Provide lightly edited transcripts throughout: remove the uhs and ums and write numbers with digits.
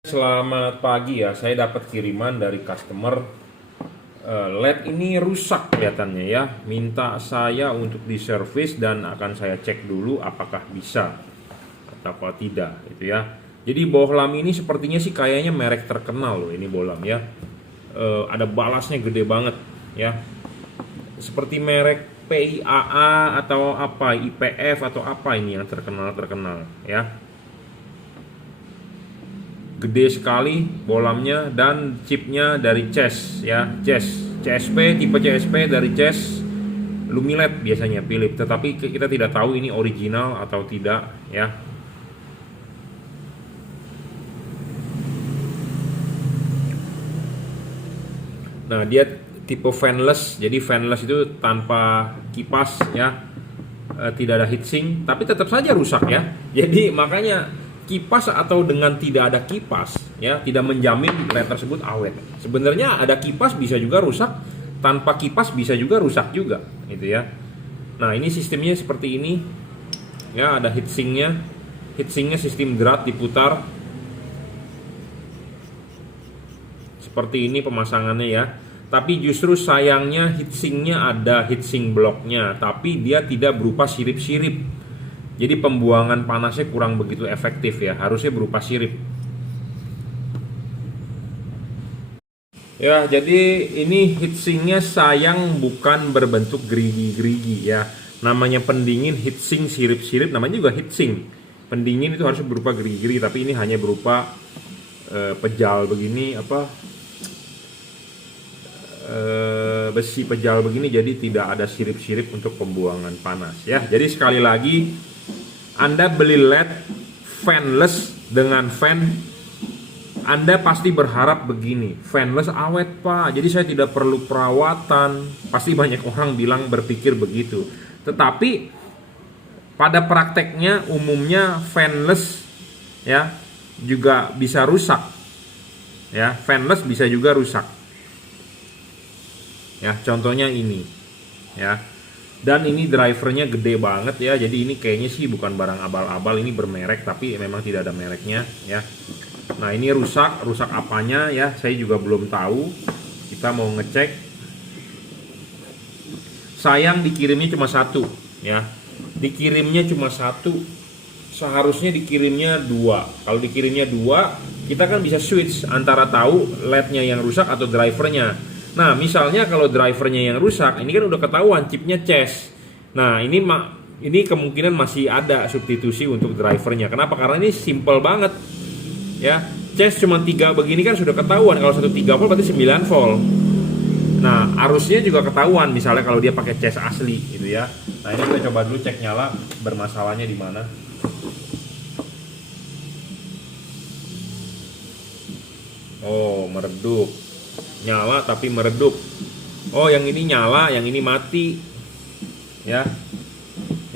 Selamat pagi ya, saya dapat kiriman dari customer. LED ini rusak kelihatannya ya. Minta saya untuk diservis dan akan saya cek dulu apakah bisa atau tidak gitu ya. Jadi bohlam ini sepertinya sih kayaknya merek terkenal loh ini bohlam ya. Ada balasnya gede banget ya. Seperti merek PIAA atau apa, IPF atau apa ini yang terkenal ya. Gede sekali bohlamnya dan chipnya dari CES ya, CSP, tipe CSP dari CES, Lumiled biasanya Philips, tetapi kita tidak tahu ini original atau tidak ya. Nah, dia tipe fanless, jadi fanless itu tanpa kipas ya, tidak ada heatsink, tapi tetap saja rusak ya. Jadi makanya kipas atau dengan tidak ada kipas ya tidak menjamin LED tersebut awet. Sebenarnya ada kipas bisa juga rusak, tanpa kipas bisa juga rusak juga gitu ya. Nah, ini sistemnya seperti ini ya, ada heatsinknya sistem drat diputar seperti ini pemasangannya ya. Tapi justru sayangnya heatsinknya ada heatsink blocknya, tapi dia tidak berupa sirip-sirip. Jadi pembuangan panasnya kurang begitu efektif ya, harusnya berupa sirip. Ya, jadi ini heatsinknya sayang bukan berbentuk gerigi-gerigi ya. Namanya pendingin heatsink sirip-sirip, namanya juga heatsink. Pendingin itu harus berupa gerigi-gerigi, tapi ini hanya berupa pejal begini besi pejal begini, jadi tidak ada sirip-sirip untuk pembuangan panas ya. Jadi sekali lagi, Anda beli LED fanless dengan fan, Anda pasti berharap begini, fanless awet pak, jadi saya tidak perlu perawatan. Pasti banyak orang bilang berpikir begitu. Tetapi pada prakteknya umumnya fanless ya juga bisa rusak ya, fanless bisa juga rusak ya. Contohnya ini ya. Dan ini drivernya gede banget ya, jadi ini kayaknya sih bukan barang abal-abal, ini bermerek tapi memang tidak ada mereknya ya. Nah, ini rusak apanya ya, saya juga belum tahu. Kita mau ngecek. Sayang dikirimnya cuma satu ya, dikirimnya cuma satu, seharusnya dikirimnya dua. Kalau dikirimnya dua, kita kan bisa switch antara tahu LED-nya yang rusak atau drivernya. Nah, misalnya kalau drivernya yang rusak, ini kan udah ketahuan chipnya CES. Nah, ini kemungkinan masih ada substitusi untuk drivernya. Kenapa? Karena ini simple banget. Ya, CES cuma 3 begini kan sudah ketahuan. Kalau 1 3 volt berarti 9 volt. Nah, arusnya juga ketahuan misalnya kalau dia pakai CES asli gitu ya. Nah, ini kita coba dulu cek nyala bermasalahnya di mana. Oh, meredup. Nyala tapi meredup. Oh, yang ini nyala, yang ini mati ya.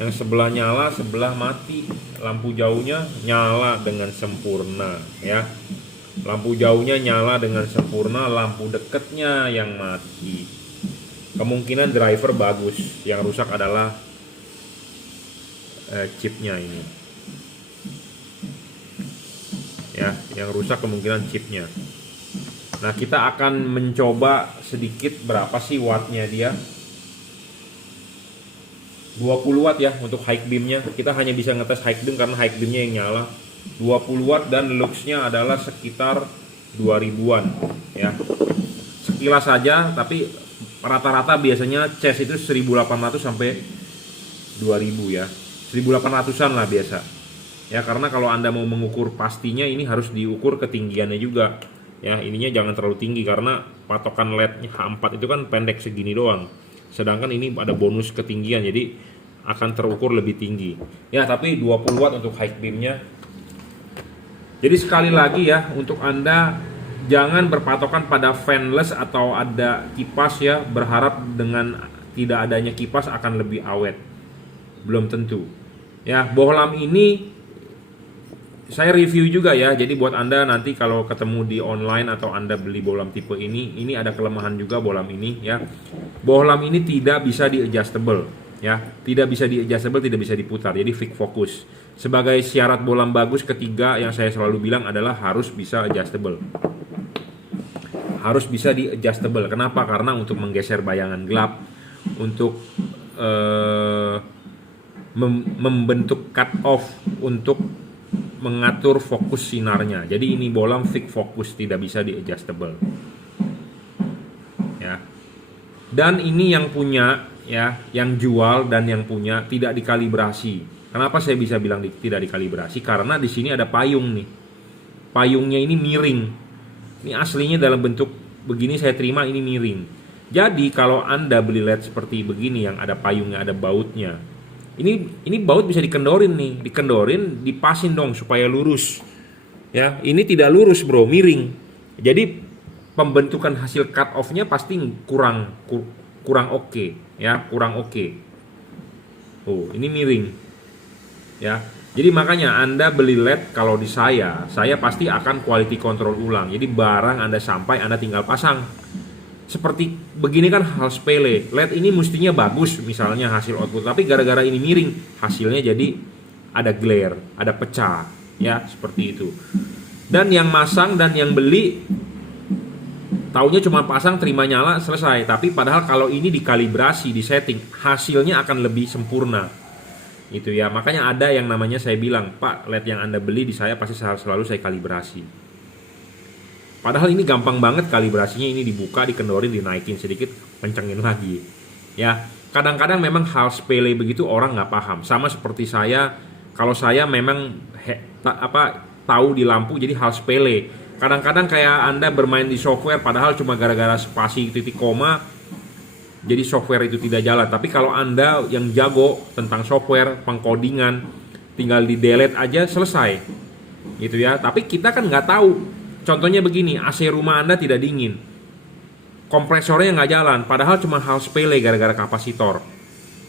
Yang sebelah nyala, sebelah mati. Lampu jauhnya nyala dengan sempurna ya. Lampu jauhnya nyala dengan sempurna, lampu dekatnya yang mati. Kemungkinan driver bagus, yang rusak adalah chipnya ini ya. Yang rusak kemungkinan chipnya. Nah, kita akan mencoba sedikit berapa sih wattnya dia. 20 watt ya untuk high beamnya. Kita hanya bisa ngetes high beam karena high beamnya yang nyala. 20 watt dan luxnya adalah sekitar 2000-an ya. Sekilas saja, tapi rata-rata biasanya CES itu 1800 sampai 2000 ya. 1800-an lah biasa. Ya, karena kalau Anda mau mengukur pastinya ini harus diukur ketinggiannya juga. Ya, ininya jangan terlalu tinggi karena patokan LED H4 itu kan pendek segini doang. Sedangkan ini ada bonus ketinggian, jadi akan terukur lebih tinggi. Ya, tapi 20 watt untuk high beamnya. Jadi sekali lagi ya, untuk Anda jangan berpatokan pada fanless atau ada kipas ya, berharap dengan tidak adanya kipas akan lebih awet. Belum tentu. Ya, bohlam ini saya review juga ya, jadi buat Anda nanti kalau ketemu di online atau Anda beli bohlam tipe ini ada kelemahan juga bohlam ini ya. Bohlam ini tidak bisa di adjustable ya, tidak bisa di adjustable, tidak bisa diputar, jadi fix fokus. Sebagai syarat bolam bagus ketiga yang saya selalu bilang adalah harus bisa adjustable. Harus bisa di adjustable. Kenapa? Karena untuk menggeser bayangan gelap, untuk membentuk cut off, untuk mengatur fokus sinarnya. Jadi ini bolam fix fokus, tidak bisa di adjustable. Ya. Dan ini yang punya, ya, yang jual dan yang punya tidak dikalibrasi. Kenapa saya bisa bilang tidak dikalibrasi? Karena di sini ada payung nih. Payungnya ini miring. Ini aslinya dalam bentuk begini saya terima, ini miring. Jadi kalau Anda beli LED seperti begini yang ada payungnya, ada bautnya. Ini baut bisa dikendorin nih, dikendorin, dipasin dong supaya lurus. Ya, ini tidak lurus, Bro, miring. Jadi pembentukan hasil cut off-nya pasti kurang oke, ya, kurang oke. Oh, ini miring. Ya. Jadi makanya Anda beli LED kalau di saya pasti akan quality control ulang. Jadi barang Anda sampai Anda tinggal pasang. Seperti begini kan hal sepele. LED ini mestinya bagus misalnya hasil output, tapi gara-gara ini miring, hasilnya jadi ada glare, ada pecah, ya, seperti itu. Dan yang masang dan yang beli taunya cuma pasang, terima nyala, selesai. Tapi padahal kalau ini dikalibrasi, disetting, hasilnya akan lebih sempurna. Itu ya, makanya ada yang namanya saya bilang, Pak, LED yang Anda beli di saya pasti selalu saya kalibrasi. Padahal ini gampang banget kalibrasinya, ini dibuka, dikendorin, dinaikin sedikit, kencengin lagi. Ya, kadang-kadang memang hal sepele begitu orang nggak paham. Sama seperti saya, kalau saya memang tahu di lampu jadi hal sepele. Kadang-kadang kayak Anda bermain di software padahal cuma gara-gara spasi titik koma jadi software itu tidak jalan. Tapi kalau Anda yang jago tentang software, pengkodingan, tinggal di delete aja selesai. Gitu ya. Tapi kita kan nggak tahu. Contohnya begini, AC rumah Anda tidak dingin. Kompresornya nggak jalan, padahal cuma hal sepele gara-gara kapasitor.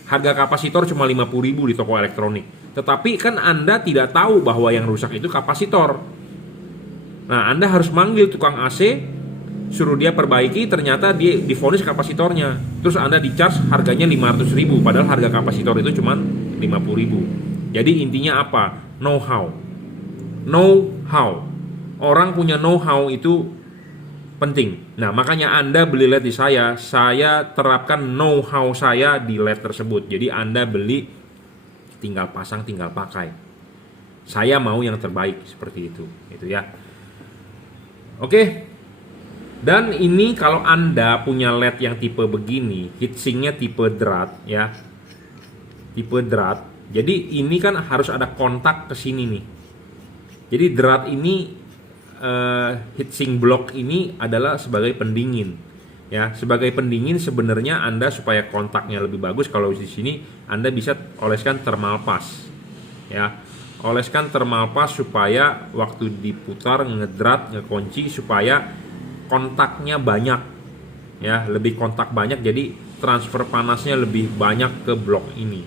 Harga kapasitor cuma 50.000 di toko elektronik. Tetapi kan Anda tidak tahu bahwa yang rusak itu kapasitor. Nah, Anda harus manggil tukang AC, suruh dia perbaiki, ternyata dia divonis kapasitornya. Terus Anda di-charge harganya 500.000, padahal harga kapasitor itu cuma 50.000. Jadi intinya apa? Know-how. Know-how. Orang punya know-how itu penting. Nah, makanya Anda beli LED di saya terapkan know-how saya di LED tersebut. Jadi Anda beli, tinggal pasang, tinggal pakai. Saya mau yang terbaik seperti itu, gitu ya. Oke. Dan ini kalau Anda punya LED yang tipe begini, heatsinknya tipe drat, ya, tipe drat. Jadi ini kan harus ada kontak ke sini nih. Jadi drat ini, heatsink block ini adalah sebagai pendingin, ya. Sebagai pendingin sebenarnya Anda supaya kontaknya lebih bagus, kalau di sini Anda bisa oleskan thermal pass, ya. Oleskan thermal pass supaya waktu diputar ngedrat, ngekunci supaya kontaknya banyak, ya, lebih kontak banyak, jadi transfer panasnya lebih banyak ke blok ini,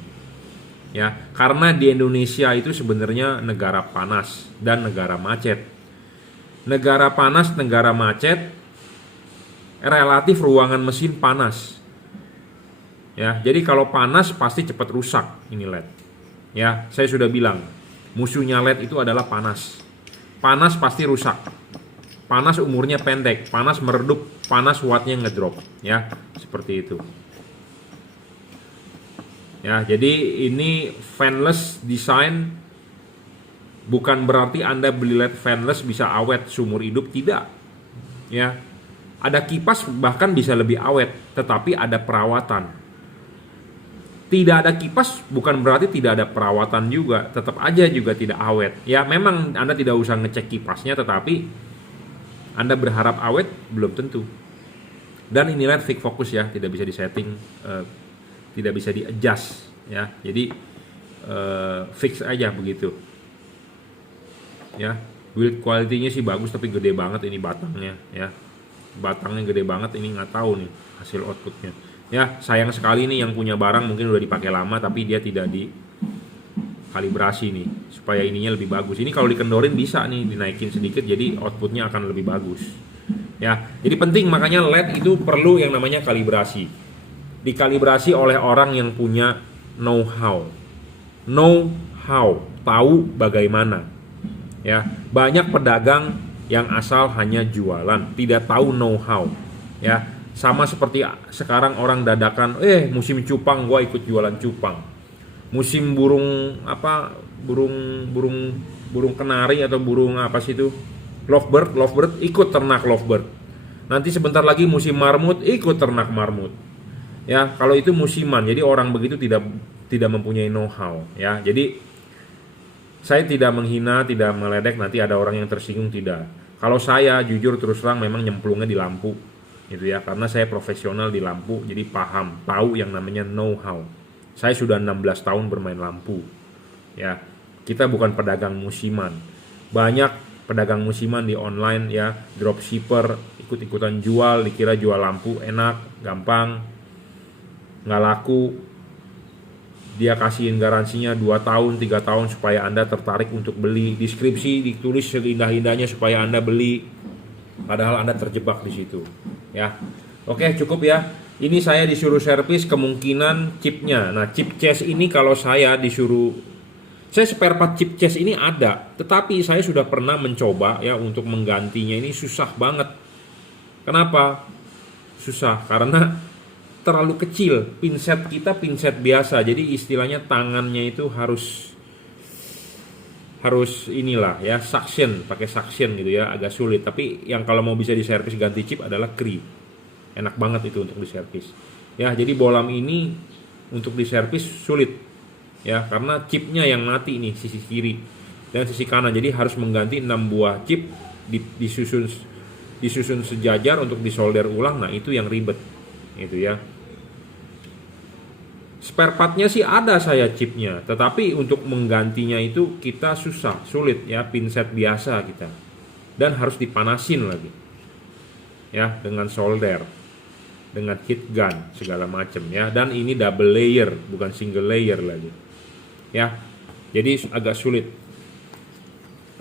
ya. Karena di Indonesia itu sebenarnya negara panas dan negara macet. Negara panas, negara macet, relatif ruangan mesin panas, ya. Jadi kalau panas pasti cepat rusak ini LED, ya. Saya sudah bilang musuhnya LED itu adalah panas. Panas pasti rusak. Panas umurnya pendek, panas meredup, panas wattnya ngedrop, ya, seperti itu. Ya, jadi ini fanless design bukan berarti Anda beli LED fanless bisa awet seumur hidup, tidak. Ya. Ada kipas bahkan bisa lebih awet, tetapi ada perawatan. Tidak ada kipas bukan berarti tidak ada perawatan juga, tetap aja juga tidak awet. Ya, memang Anda tidak usah ngecek kipasnya, tetapi Anda berharap awet belum tentu. Dan ini LED fix fokus, ya, tidak bisa disetting, tidak bisa di adjust, ya. Jadi fix aja begitu, ya. Build quality-nya sih bagus, tapi gede banget ini batangnya, ya. Batangnya gede banget, ini nggak tahu nih hasil outputnya. Ya, sayang sekali nih yang punya barang mungkin udah dipakai lama tapi dia tidak dikalibrasi nih supaya ininya lebih bagus. Ini kalau dikendorin bisa nih dinaikin sedikit, jadi outputnya akan lebih bagus. Ya, jadi penting, makanya LED itu perlu yang namanya kalibrasi. Dikalibrasi oleh orang yang punya know-how. Know-how, tahu bagaimana. Ya, banyak pedagang yang asal hanya jualan, tidak tahu know-how. Ya, sama seperti sekarang orang dadakan, musim cupang gua ikut jualan cupang. Musim burung apa? Burung kenari atau burung apa sih itu? Lovebird ikut ternak lovebird. Nanti sebentar lagi musim marmut, ikut ternak marmut. Ya, kalau itu musiman. Jadi orang begitu tidak mempunyai know-how, ya. Jadi saya tidak menghina, tidak meledek, nanti ada orang yang tersinggung, tidak. Kalau saya jujur terus terang memang nyemplungnya di lampu, gitu ya. Karena saya profesional di lampu, jadi paham, tahu yang namanya know-how. Saya sudah 16 tahun bermain lampu. Ya. Kita bukan pedagang musiman. Banyak pedagang musiman di online ya, dropshipper, ikut-ikutan jual, dikira jual lampu enak, gampang, nggak laku. Dia kasihin garansinya 2 tahun, 3 tahun supaya Anda tertarik untuk beli. Deskripsi ditulis seindah-indahnya supaya Anda beli. Padahal Anda terjebak di situ. Ya. Oke, cukup ya. Ini saya disuruh servis kemungkinan chipnya. Nah, chip chase ini kalau saya spare part chip chase ini ada, tetapi saya sudah pernah mencoba ya untuk menggantinya, ini susah banget. Kenapa? Susah karena terlalu kecil, pinset kita pinset biasa, jadi istilahnya tangannya itu harus inilah ya, pakai suction gitu ya, agak sulit. Tapi yang kalau mau bisa diservis ganti chip adalah Cree, enak banget itu untuk diservis ya. Jadi bolam ini untuk diservis sulit ya, karena chipnya yang mati nih, sisi kiri dan sisi kanan, jadi harus mengganti 6 buah chip, disusun sejajar untuk disolder ulang. Nah itu yang ribet itu ya. Spare partnya sih ada saya chipnya, tetapi untuk menggantinya itu kita sulit ya, pinset biasa kita, dan harus dipanasin lagi ya, dengan solder, dengan heat gun segala macam ya. Dan ini double layer bukan single layer lagi ya, jadi agak sulit.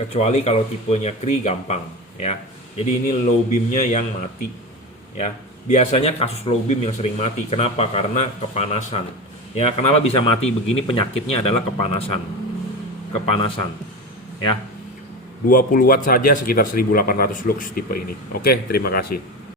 Kecuali kalau tipenya Cree gampang ya. Jadi ini low beamnya yang mati ya. Biasanya kasus low beam yang sering mati, kenapa? Karena kepanasan. Ya, kenapa bisa mati begini? Penyakitnya adalah kepanasan ya. 20 watt saja sekitar 1800 lux tipe ini. Oke, terima kasih.